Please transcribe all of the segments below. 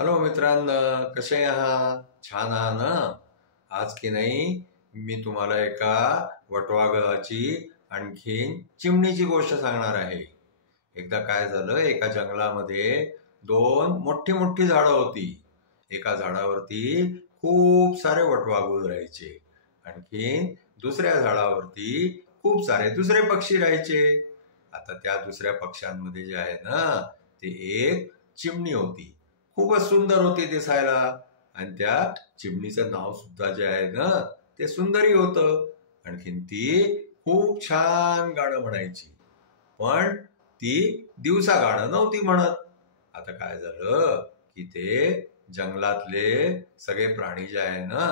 Hello मित्रांनो, कसे आहात? छान आहात ना? आज की नाही मी तुम्हाला एका वटवाघळाची आणखीन चिमणीची गोष्ट सांगणार आहे. एकदा काय झालं, एका जंगलामध्ये दोन मोठी मोठी झाडं होती. एका झाडावरती खूप सारे वटवाघूळ राहायचे. आणखीन दुसऱ्या झाडावरती खूप सारे दुसरे पक्षी राहायचे. आता त्या दुसऱ्या पक्ष्यांमध्ये जे आहे ना, ते एक चिमणी होती. खूपच सुंदर होती दिसायला. आणि त्या चिमणीचं नाव सुद्धा जे आहे ना, ते सुंदरी होतं. आणखीन ती खूप छान गाणं म्हणायची. पण ती दिवसा गाणं नव्हती म्हणत. आता काय झालं की ते जंगलातले सगळे प्राणी जे आहे ना,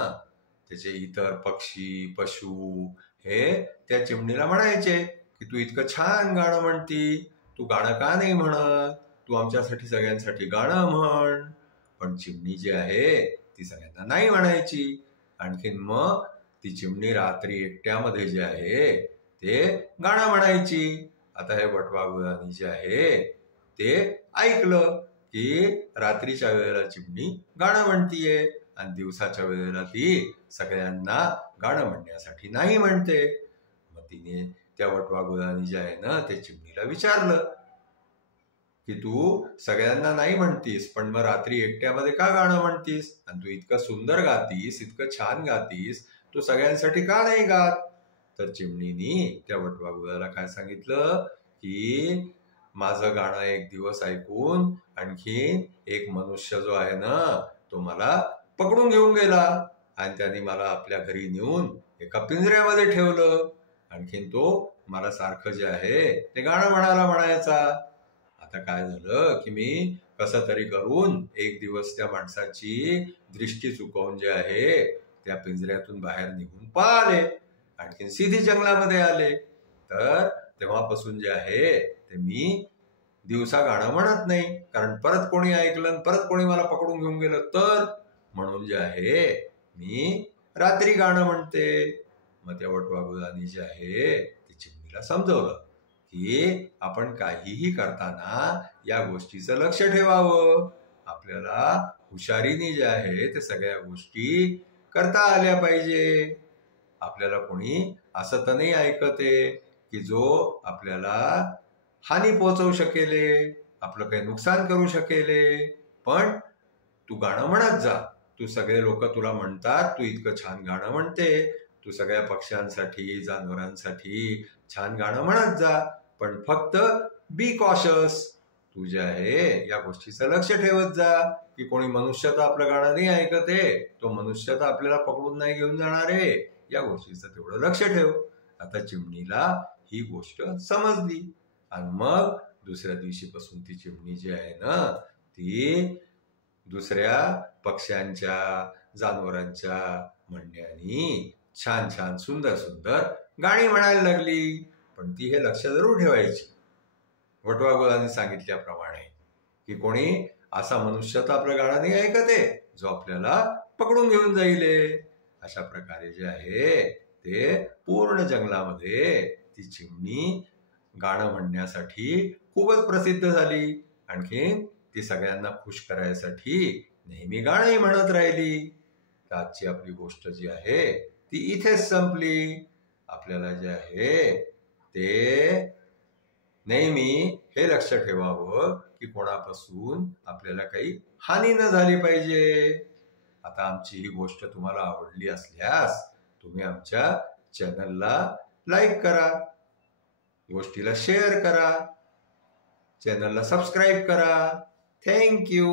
त्याचे इतर पक्षी पशु हे त्या चिमणीला म्हणायचे की तू इतकं छान गाणं म्हणती, तू गाणं का नाही म्हणत? तू आमच्यासाठी सगळ्यांसाठी गाणं म्हण. पण चिमणी जी आहे ती सगळ्यांना नाही म्हणायची. आणखीन मग ती चिमणी रात्री एकट्यामध्ये जे आहे ते गाणं म्हणायची. आता हे वटवाघुळांनी जे आहे ते ऐकलं की रात्रीच्या वेळेला चिमणी गाणं म्हणतीये आणि दिवसाच्या वेळेला ती सगळ्यांना गाणं म्हणण्यासाठी नाही म्हणते. मग तिने त्या वटवाघुळांनी जे आहे ना, ते चिमणीला विचारलं की तू सगळ्यांना नाही म्हणतीस, पण मग रात्री एकट्यामध्ये का गाणं म्हणतीस? आणि तू इतकं सुंदर गातीस, इतकं छान गातीस, तू सगळ्यांसाठी का नाही गात? तर चिमणीनी त्या वटवाघुळाला काय सांगितलं की माझं गाणं एक दिवस ऐकून आणखीन एक मनुष्य जो आहे ना, तो मला पकडून घेऊन गेला आणि त्याने मला आपल्या घरी नेऊन एका पिंजऱ्यामध्ये ठेवलं. आणखीन तो मला सारखं जे आहे ते गाणं म्हणायचा. आता काय झालं की मी कसं तरी करून एक दिवस त्या माणसाची दृष्टी चुकवून जे आहे त्या पिंजऱ्यातून बाहेर निघून पळाले. आणखीन सीधी जंगलामध्ये आले. तर तेव्हापासून जे आहे ते मी दिवसा गाणं म्हणत नाही, कारण परत कोणी ऐकलं परत कोणी मला पकडून घेऊन गेलं तर, म्हणून जे आहे मी रात्री गाणं म्हणते. मग त्या वटवाघुळांनी जे आहे ते चिमणीला समजवलं की आपण काहीही करताना या गोष्टीचं लक्ष ठेवावं. आपल्याला हुशारीने जे आहे ते सगळ्या गोष्टी करता आल्या पाहिजे. आपल्याला कोणी असं तर नाही ऐकते की जो आपल्याला हानी पोहोचवू शकेल, आपलं काही नुकसान करू शकेल. पण तू गाणं म्हणत जा. तू सगळे लोक तुला म्हणतात तू इतकं छान गाणं म्हणते, तू सगळ्या पक्ष्यांसाठी जनावरांसाठी छान गाणं म्हणत जा, पण फक्त बी कॉशस. तू जे आहे या गोष्टीचं लक्ष ठेवत जा की कोणी मनुष्य तर आपलं गाणं नाही ऐकत आहे, तो मनुष्य तर आपल्याला पकडून नाही घेऊन जाणार आहे, या गोष्टीचं तेवढं लक्ष ठेव. आता चिमणीला ही गोष्ट समजली आणि मग दुसऱ्या दिवशीपासून ती चिमणी जी आहे ना, ती दुसऱ्या पक्ष्यांच्या जनावरांच्या म्हणण्यानी छान छान सुंदर सुंदर गाणी म्हणायला लागली. पण ती हे लक्ष जरूर ठेवायची वटवाघुळांनी सांगितल्याप्रमाणे की कोणी असा मनुष्य तर आपलं गाणं नाही ऐकत आहे जो आपल्याला पकडून घेऊन जाईल. अशा प्रकारे जे आहे ते पूर्ण जंगलामध्ये ती चिमणी गाणं म्हणण्यासाठी खूपच प्रसिद्ध झाली. आणखीन ती सगळ्यांना खुश करायसाठी नेहमी गाणंही म्हणत राहिली. तर आजची आपली गोष्ट जी आहे ती इथेच संपली. आपल्याला जे आहे ते नेहमी हे लक्ष ठेवावं की कोणापासून आपल्याला काही हानी न झाली पाहिजे. आता आमची ही गोष्ट तुम्हाला आवडली असल्यास तुम्ही आमच्या चॅनलला लाईक करा, गोष्टीला शेअर करा, चॅनलला सबस्क्राईब करा. थँक्यू.